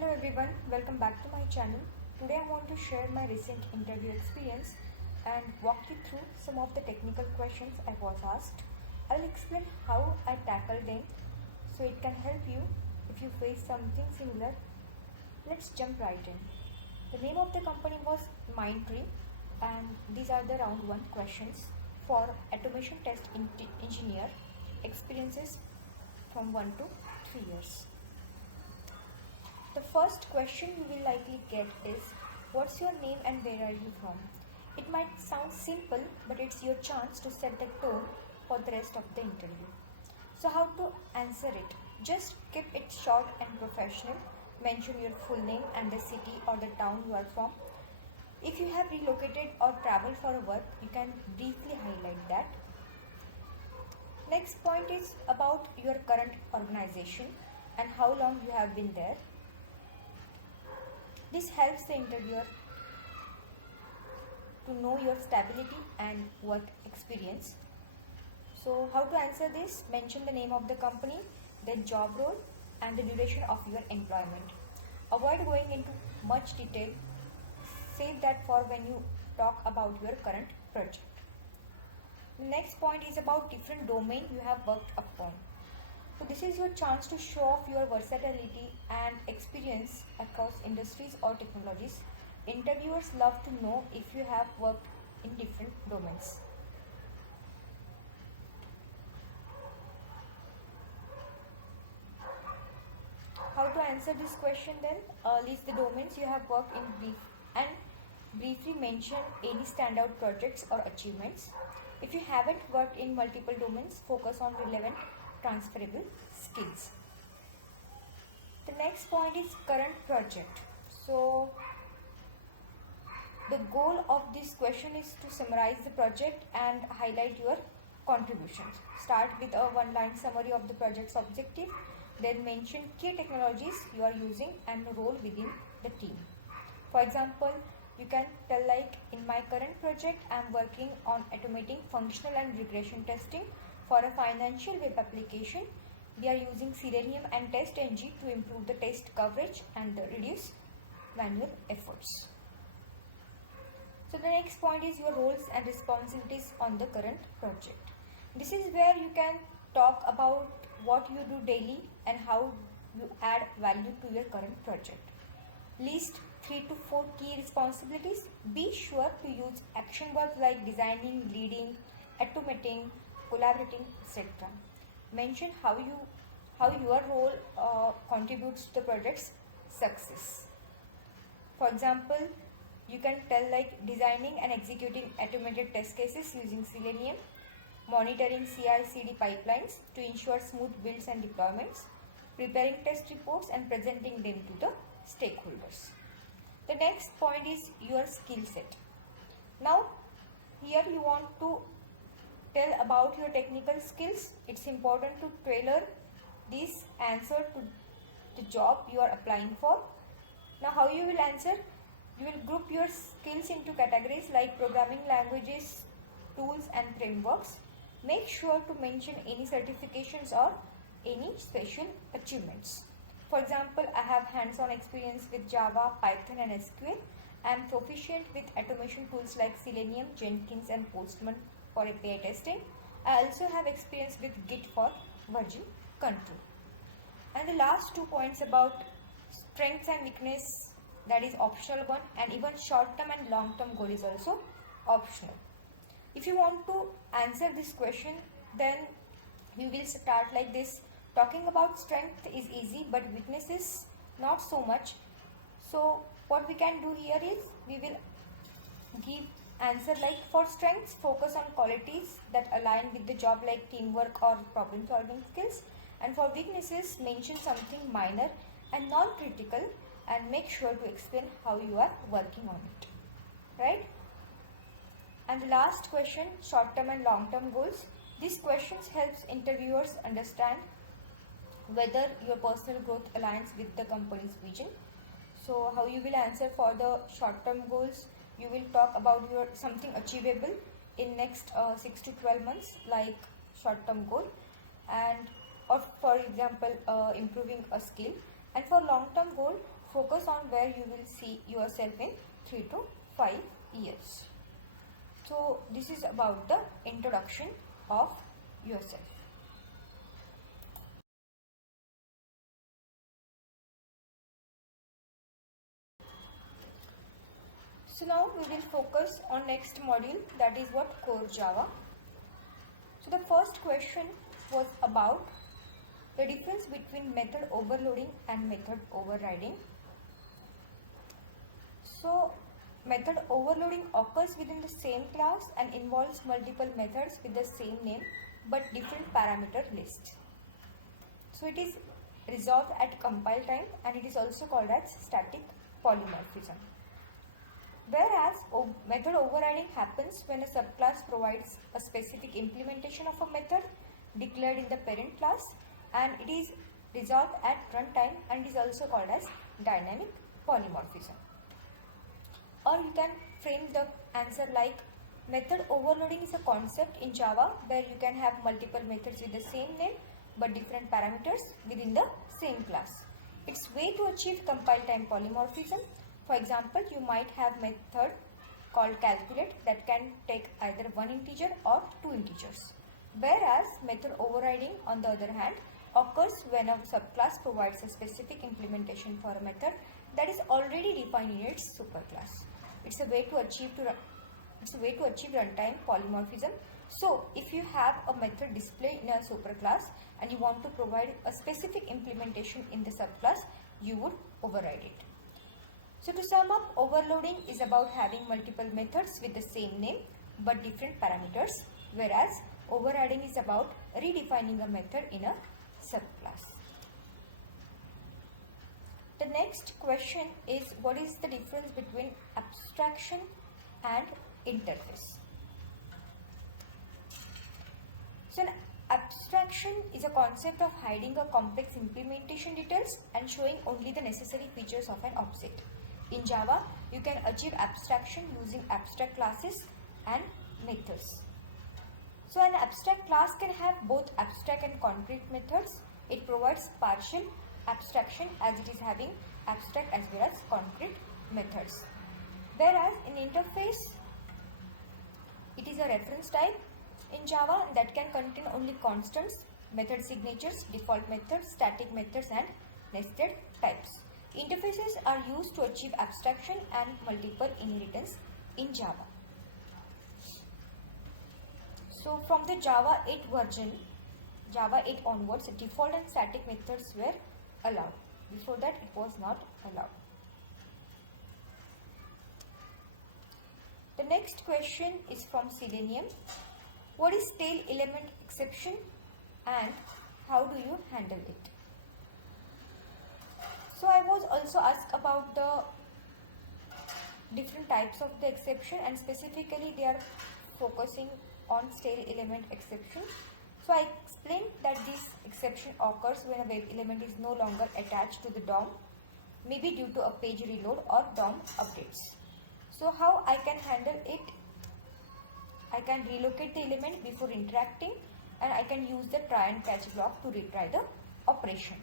Hello everyone, welcome back to my channel. Today I want to share my recent interview experience and walk you through some of the technical questions I was asked. I'll explain how I tackled them so it can help you if you face something similar. Let's jump right in. The name of the company was Mindtree and these are the round 1 questions for automation test engineer experiences from 1 to 3 years. The first question you will likely get is, what's your name and where are you from? It might sound simple, but it's your chance to set the tone for the rest of the interview. So how to answer it? Just keep it short and professional. Mention your full name and the city or the town you are from. If you have relocated or traveled for work, you can briefly highlight that. Next point is about your current organization and how long you have been there. This helps the interviewer to know your stability and work experience. So how to answer this? Mention the name of the company, the job role and the duration of your employment. Avoid going into much detail. Save that for when you talk about your current project. The next point is about different domain you have worked upon. So this is your chance to show off your versatility and experience across industries or technologies. Interviewers love to know if you have worked in different domains. How to answer this question then? List the domains you have worked in brief and briefly mention any standout projects or achievements. If you haven't worked in multiple domains, focus on relevant transferable skills. The next point is current project. So the goal of this question is to summarize the project and highlight your contributions. Start with a one-line summary of the project's objective, then mention key technologies you are using and role within the team. For example, you can tell like, in my current project I am working on automating functional and regression testing for a financial web application. We are using Selenium and TestNG to improve the test coverage and reduce manual efforts. So the next point is your roles and responsibilities on the current project. This is where you can talk about what you do daily and how you add value to your current project. List 3 to 4 key responsibilities. Be sure to use action verbs like designing, leading, automating, collaborating, etc. Mention how your role contributes to the project's success. For example, you can tell like designing and executing automated test cases using Selenium, monitoring CI/CD pipelines to ensure smooth builds and deployments, preparing test reports and presenting them to the stakeholders. The next point is your skill set. Now, here you want to tell about your technical skills. It's important to tailor this answer to the job you are applying for. Now, how you will answer? You will group your skills into categories like programming languages, tools and frameworks. Make sure to mention any certifications or any special achievements. For example, I have hands-on experience with Java, Python and SQL. I am proficient with automation tools like Selenium, Jenkins and Postman for API testing. I also have experience with Git for version control. And the last 2 points about strengths and weakness, that is optional one, and even short-term and long-term goal is also optional. If you want to answer this question, then you will start like this. Talking about strength is easy, but weaknesses not so much. So what we can do here is, we will give answer like, for strengths, focus on qualities that align with the job like teamwork or problem solving skills. And for weaknesses, mention something minor and non-critical and make sure to explain how you are working on it. Right? And the last question, short-term and long-term goals. These questions helps interviewers understand whether your personal growth aligns with the company's vision. So how you will answer for the short-term goals? You will talk about your something achievable in next 6 to 12 months like short-term goal, and or for example improving a skill. And for long-term goal, focus on where you will see yourself in 3 to 5 years. So this is about the introduction of yourself. So now we will focus on next module, that is what core Java. So the first question was about the difference between method overloading and method overriding. So method overloading occurs within the same class and involves multiple methods with the same name but different parameter lists. So it is resolved at compile time and it is also called as static polymorphism. Whereas method overriding happens when a subclass provides a specific implementation of a method declared in the parent class and it is resolved at runtime and is also called as dynamic polymorphism. Or you can frame the answer like method overloading is a concept in Java where you can have multiple methods with the same name but different parameters within the same class. It's way to achieve compile time polymorphism. For example, you might have method called calculate that can take either one integer or two integers. Whereas method overriding on the other hand occurs when a subclass provides a specific implementation for a method that is already defined in its superclass. It's a way to achieve runtime polymorphism. So if you have a method displayed in a superclass and you want to provide a specific implementation in the subclass, you would override it. So to sum up, overloading is about having multiple methods with the same name but different parameters, whereas overriding is about redefining a method in a subclass. The next question is, what is the difference between abstraction and interface? So an abstraction is a concept of hiding a complex implementation details and showing only the necessary features of an object. In Java, you can achieve abstraction using abstract classes and methods. So an abstract class can have both abstract and concrete methods. It provides partial abstraction as it is having abstract as well as concrete methods. Whereas in interface, it is a reference type in Java that can contain only constants, method signatures, default methods, static methods and nested types. Interfaces are used to achieve abstraction and multiple inheritance in Java. So from the Java 8 version, Java 8 onwards, default and static methods were allowed. Before that, it was not allowed. The next question is from Selenium. What is tail element exception and how do you handle it? So I was also asked about the different types of the exception and specifically they are focusing on tail element exception. So I explained that this exception occurs when a web element is no longer attached to the DOM, maybe due to a page reload or DOM updates. So how I can handle it? I can relocate the element before interacting and I can use the try and catch block to retry the operation.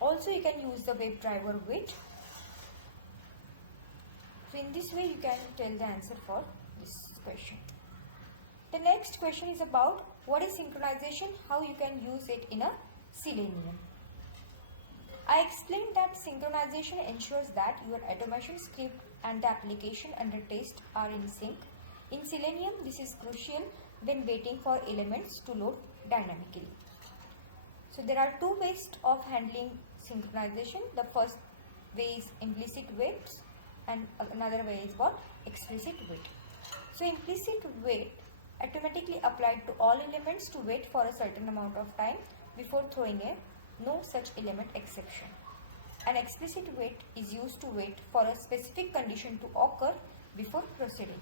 Also you can use the WebDriver wait. So in this way you can tell the answer for this question. The next question is about what is synchronization, how you can use it in a Selenium. I explained that synchronization ensures that your automation script and the application under test are in sync. In Selenium, this is crucial when waiting for elements to load dynamically. So there are two ways of handling synchronization. The first way is implicit waits and another way is what? Explicit wait. So implicit wait automatically applied to all elements to wait for a certain amount of time before throwing a no such element exception. An explicit wait is used to wait for a specific condition to occur before proceeding.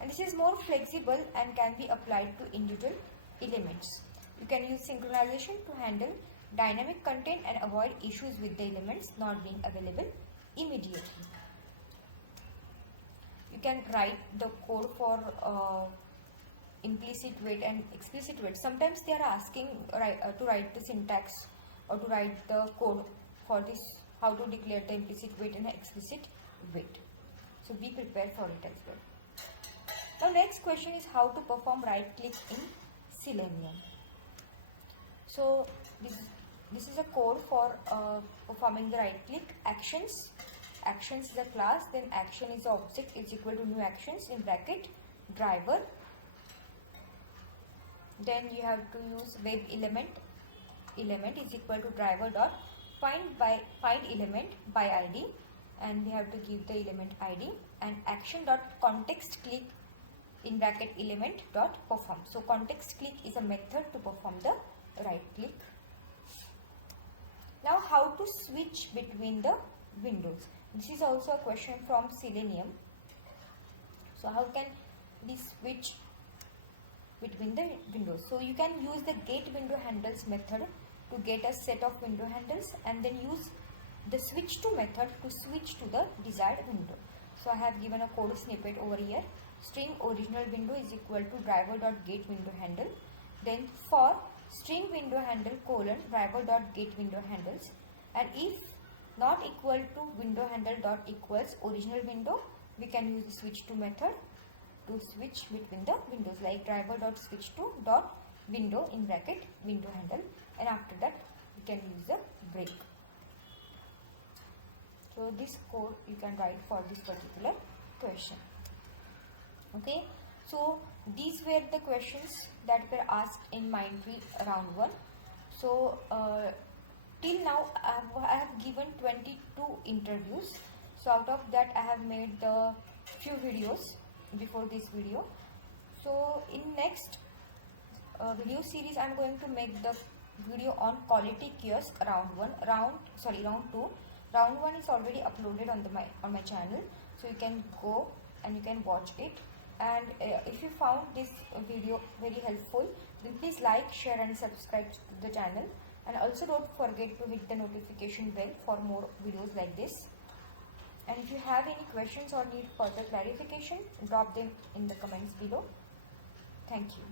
And this is more flexible and can be applied to individual elements. You can use synchronization to handle dynamic content and avoid issues with the elements not being available immediately. You can write the code for implicit wait and explicit wait. Sometimes they are asking to write the syntax or to write the code for this, how to declare the implicit weight and explicit weight. So be prepared for it as well. Now next question is how to perform right click in Selenium. So this is a code for performing the right click. Actions is a class, then action is the object, is equal to new actions in bracket driver. Then you have to use web element is equal to driver dot find element by id, and we have to give the element id, and action dot context click in bracket element dot perform. So context click is a method to perform the right click. Now how to switch between the windows. This is also a question from Selenium. So how can we switch between the windows? So you can use the get window handles method to get a set of window handles, and then use the switch to method to switch to the desired window. So I have given a code snippet over here. String original window is equal to driver dot get window handle. Then for string window handle colon driver dot get window handles, and if not equal to window handle dot equals original window, we can use the switch to method to switch between the windows, like driver dot switch to dot window in bracket window handle, and after that we can use the break. So this code you can write for this particular question. Okay, so these were the questions that were asked in mindtree round 1. So till now I have given 22 interviews. So out of that I have made the few videos before this video. So in next video series I am going to make the video on quality kiosk round 2. Round 1 is already uploaded on my channel, so you can go and you can watch it. And if you found this video very helpful, then please like, share and subscribe to the channel, and also don't forget to hit the notification bell for more videos like this. And if you have any questions or need further clarification, drop them in the comments below. Thank you.